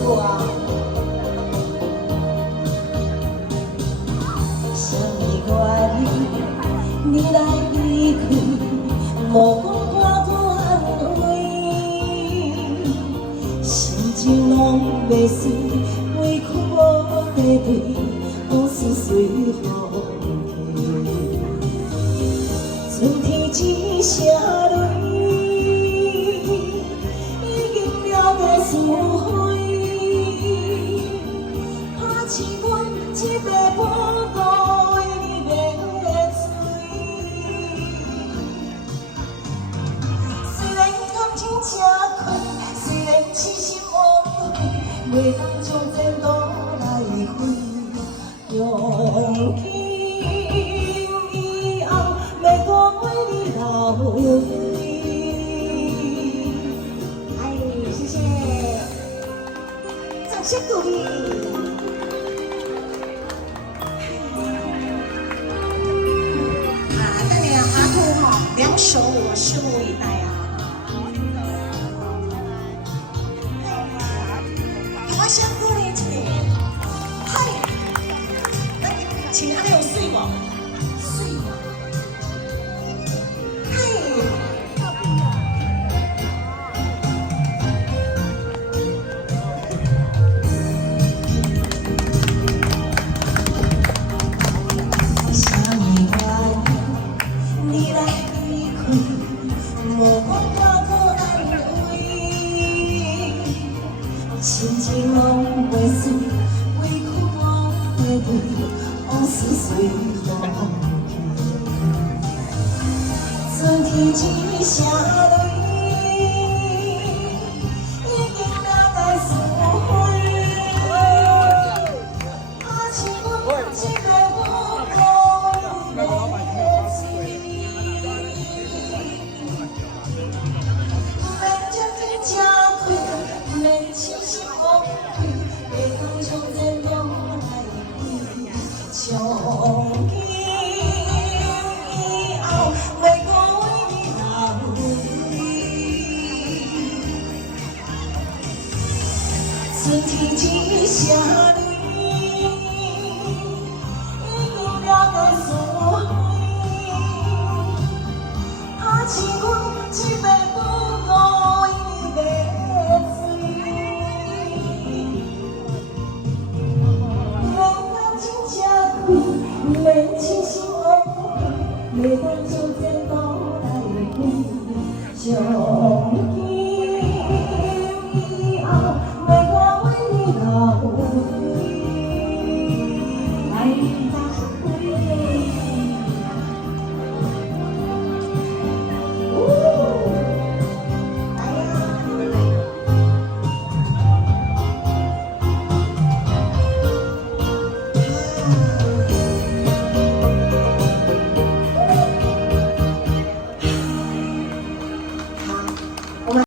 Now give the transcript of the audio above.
过啊。什么原因你来离开，无讲半句安慰，心情拢袂碎，委屈无地对，往事随风去。春天只剩泪，已经了解是非。怕是阮一个无辜为你灭嘴。虽然感情正开，虽然痴心枉费，袂当将前途来回用起。 哎，谢谢，掌声鼓励。等下阿兔哈，两手我拭目以待啊！我想鼓励一下，嗨，请阿有水无？水。 心情拢袂碎，委屈无地对，往事随风去。春天只剩泪，已经了解是非。怕是阮一个无辜为你灭嘴。免将天正开，免痴心枉费，袂当将前途来回。从今以后，袂搁为你流泪。春天只剩泪，已经了解是非。怕是阮一个无辜为你灭嘴。免感情正开，免痴心枉费，袂当将前途来回。